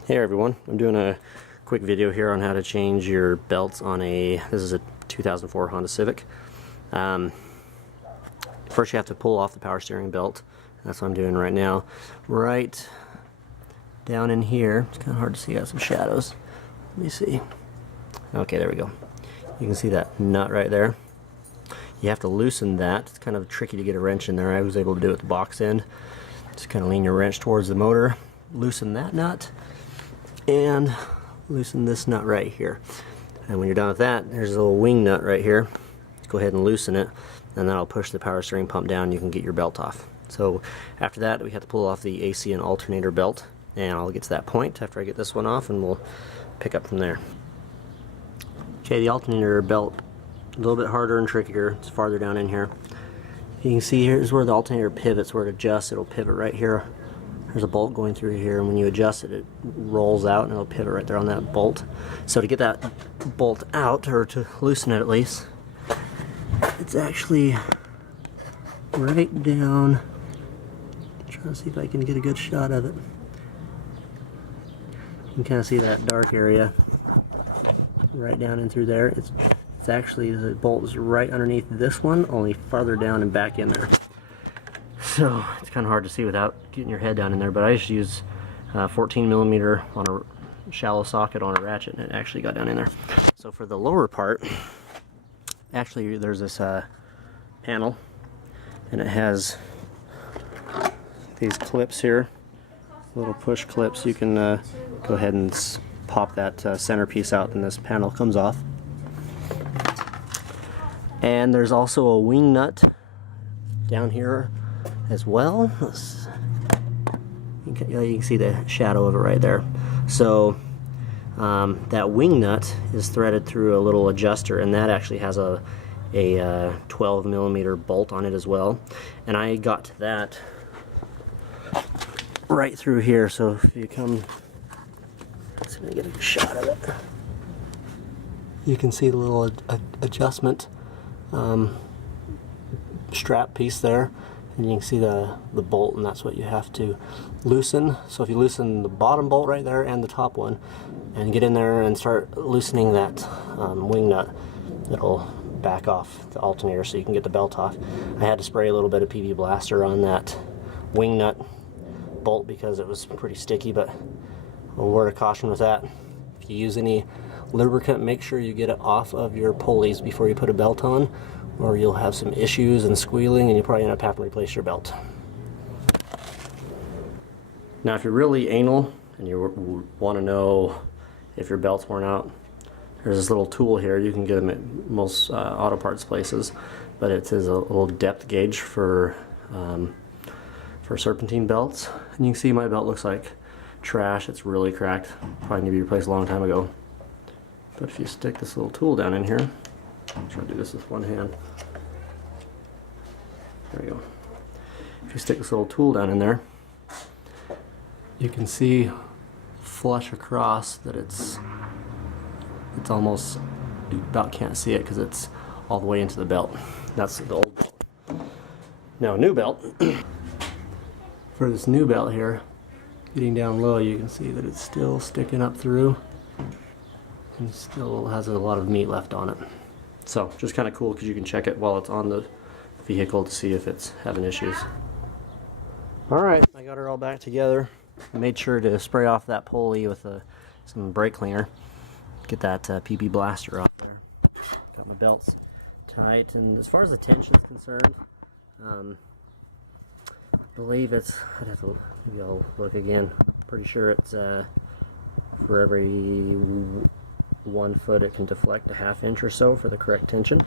Hey everyone, I'm doing a quick video here on how to change your belts on this is a 2004 Honda Civic. First you have to pull off the power steering belt. That's what I'm doing right now. Right down in here, it's kind of hard to see, I got some shadows. Let me see. Okay, there we go. You can see that nut right there. You have to loosen that. It's kind of tricky to get a wrench in there. I was able to do it with the box end. Just kind of lean your wrench towards the motor, loosen that nut, and loosen this nut right here. And when you're done with that, there's a little wing nut right here. Go ahead and loosen it, and that'll push the power steering pump down and you can get your belt off. So after that, we have to pull off the AC and alternator belt, and I'll get to that point after I get this one off and we'll pick up from there. Okay, the alternator belt, a little bit harder and trickier. It's farther down in here. You can see here's where the alternator pivots, where it adjusts. It'll pivot right here. There's a bolt going through here, and when you adjust it, it rolls out and it'll pivot right there on that bolt. So to get that bolt out, or to loosen it at least, it's actually right down. I'm trying to see if I can get a good shot of it. You can kind of see that dark area right down in through there. It's actually, the bolt is right underneath this one, only farther down and back in there. So it's kind of hard to see without getting your head down in there, but I just used 14mm on a shallow socket on a ratchet, and it actually got down in there. So for the lower part, actually there's this panel, and it has these clips here, little push clips. You can go ahead and pop that centerpiece out and this panel comes off. And there's also a wing nut down here as well. You can see the shadow of it right there. So that wing nut is threaded through a little adjuster, and that actually has a 12mm bolt on it as well. And I got to that right through here. So if you come, let's see if I get a shot of it. You can see the little adjustment strap piece there, and you can see the bolt, and that's what you have to loosen. So if you loosen the bottom bolt right there and the top one, and get in there and start loosening that wing nut, it'll back off the alternator so you can get the belt off. I had to spray a little bit of PV Blaster on that wing nut bolt because it was pretty sticky, but a word of caution with that: if you use any lubricant, make sure you get it off of your pulleys before you put a belt on, or you'll have some issues and squealing, and you probably end up having to replace your belt. Now if you're really anal and you want to know if your belt's worn out, there's this little tool here. You can get them at most auto parts places, but it is a little depth gauge for serpentine belts. And you can see my belt looks like trash. It's really cracked. Probably need to be replaced a long time ago. But if you stick this little tool down in here, I'll try to do this with one hand. There you go. If you stick this little tool down in there, you can see flush across that it's almost, you about can't see it because it's all the way into the belt. That's the old belt. Now, new belt. For this new belt here, getting down low, you can see that it's still sticking up through and still has a lot of meat left on it. So just kind of cool because you can check it while it's on the vehicle to see if it's having issues. Alright, I got her all back together. I made sure to spray off that pulley with some brake cleaner. Get that PB Blaster off there. Got my belts tight, and as far as the tension is concerned, I believe it's, I'd have to, maybe I'll look again. Pretty sure it's for every 1 foot it can deflect a 1/2 inch or so for the correct tension.